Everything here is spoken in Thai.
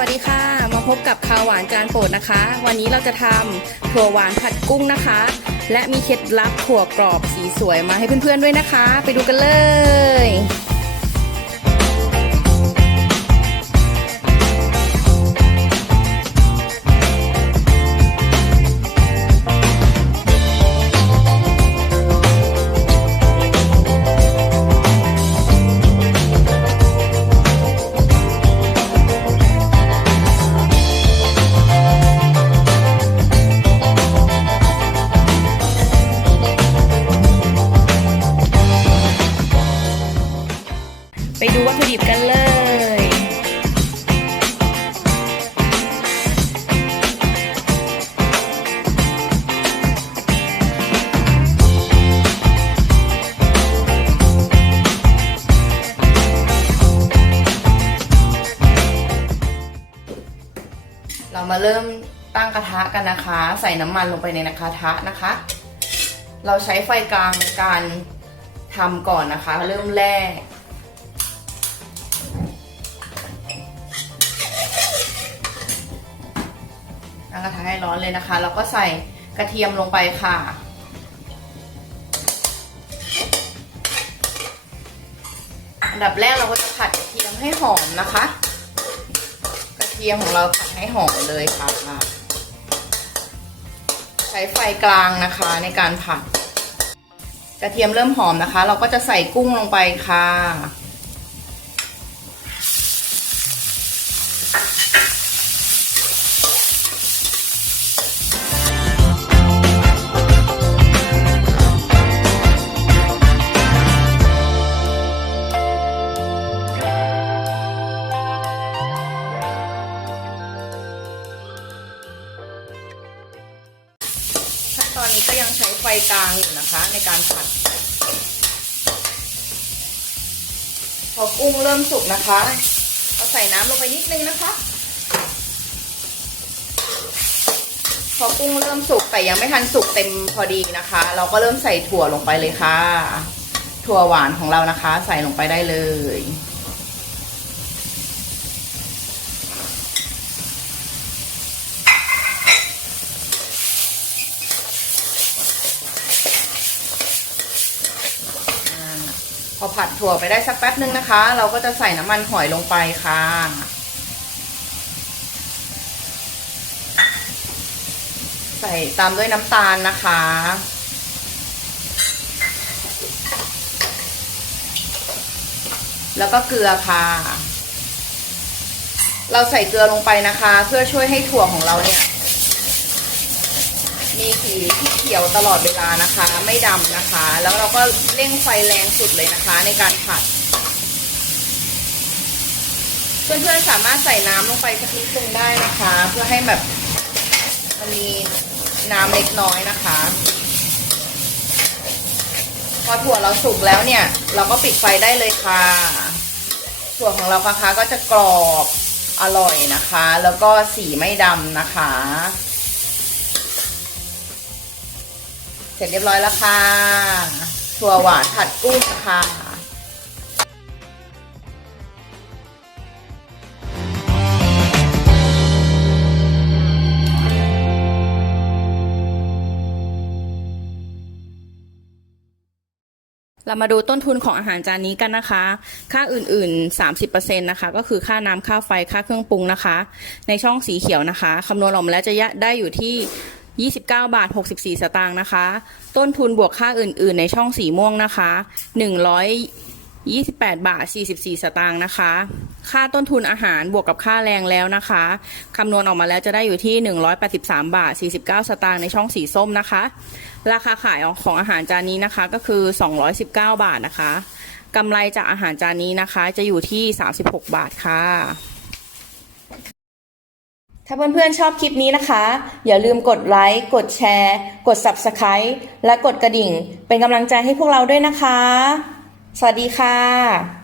วัสดีค่ะ มาพบกับข้าวหวานจานโปรดนะคะ วันนี้เราจะทำถั่วหวานผัดกุ้งนะคะ และมีเคล็ดลับถั่วกรอบสีสวยมาให้เพื่อนๆด้วยนะคะ ไปดูกันเลย ถุดิบกันเลย เรามาเริ่มตั้งกระทะกันนะคะ ใส่น้ำมันลงไปในกระทะนะคะ เราใช้ไฟกลางในการทำก่อนนะคะ เริ่มแรก ตั้งกระทะให้ร้อนเลยนะคะ แล้วก็ใส่กระเทียมลงไปค่ะ อันดับแรกเราก็จะผัดกระเทียมให้หอมนะคะ กระเทียมของเราผัดให้หอมเลยค่ะใช้ไฟกลางนะคะในการผัด กระเทียมเริ่มหอมนะคะ เราก็จะใส่กุ้งลงไปค่ะ ตอนนี้ก็ยังใช้ไฟกลางอยู่นะคะ ในการผัด พอกุ้งเริ่มสุกนะคะเราใส่น้ำลงไปนิดนึงนะคะ พอกุ้งเริ่มสุกแต่ยังไม่ทันสุกเต็มพอดีนะคะ เราก็เริ่มใส่ถั่วลงไปเลยค่ะ ถั่วหวานของเรานะคะ ใส่ลงไปได้เลย พอผัดถั่วไปได้สักแป๊บนึงนะคะ เราก็จะใส่น้ำมันหอยลงไปค่ะใส่ตามด้วยน้ำตาลนะคะ แล้วก็เกลือค่ะ เราใส่เกลือลงไปนะคะ เพื่อช่วยให้ถั่วของเราเนี่ย มีสีที่เขียวตลอดเวลานะคะ ไม่ดำนะคะ แล้วเราก็เร่งไฟแรงสุดเลยนะคะ ในการผัด เพื่อนๆสามารถใส่น้ำลงไปสักนิดนึงได้นะคะ เพื่อให้แบบมันมีน้ำเล็กน้อยนะคะ พอถั่วเราสุกแล้วเนี่ย เราก็ปิดไฟได้เลยค่ะ ถั่วของเรานะคะก็จะกรอบอร่อยนะคะ แล้วก็สีไม่ดำนะคะ เสร็จเรียบร้อยแล้วค่ะถั่วหวานผัดกุ้งค่ะเรามาดูต้นทุนของอาหารจานนี้กันนะคะ ค่าอื่นๆ 30%นะคะ ก็คือค่าน้ำค่าไฟ ค่าเครื่องปรุงนะคะ ในช่องสีเขียวนะคะ คำนวณออกมาแล้วจะได้อยู่ที่ 29 บาท 64 สตางค์นะคะ ต้นทุนบวกค่าอื่น ๆ ในช่องสีม่วงนะคะ 128 บาท 44 สตางค์นะคะ ค่าต้นทุนอาหารบวกกับค่าแรงแล้วนะคะคำนวณออกมาแล้วจะได้อยู่ที่ 183 บาท 49 สตางค์ในช่องสีส้มนะคะ ราคาขายของอาหารจานนี้นะคะก็คือ 219 บาทนะคะกำไรจากอาหารจานนี้นะคะ จะอยู่ที่ 36 บาทค่ะ ถ้าเพื่อนๆชอบคลิปนี้นะคะ อย่าลืมกดไลค์กดแชร์ กด Subscribe และกดกระดิ่ง เป็นกำลังใจให้พวกเราด้วยนะคะ สวัสดีค่ะ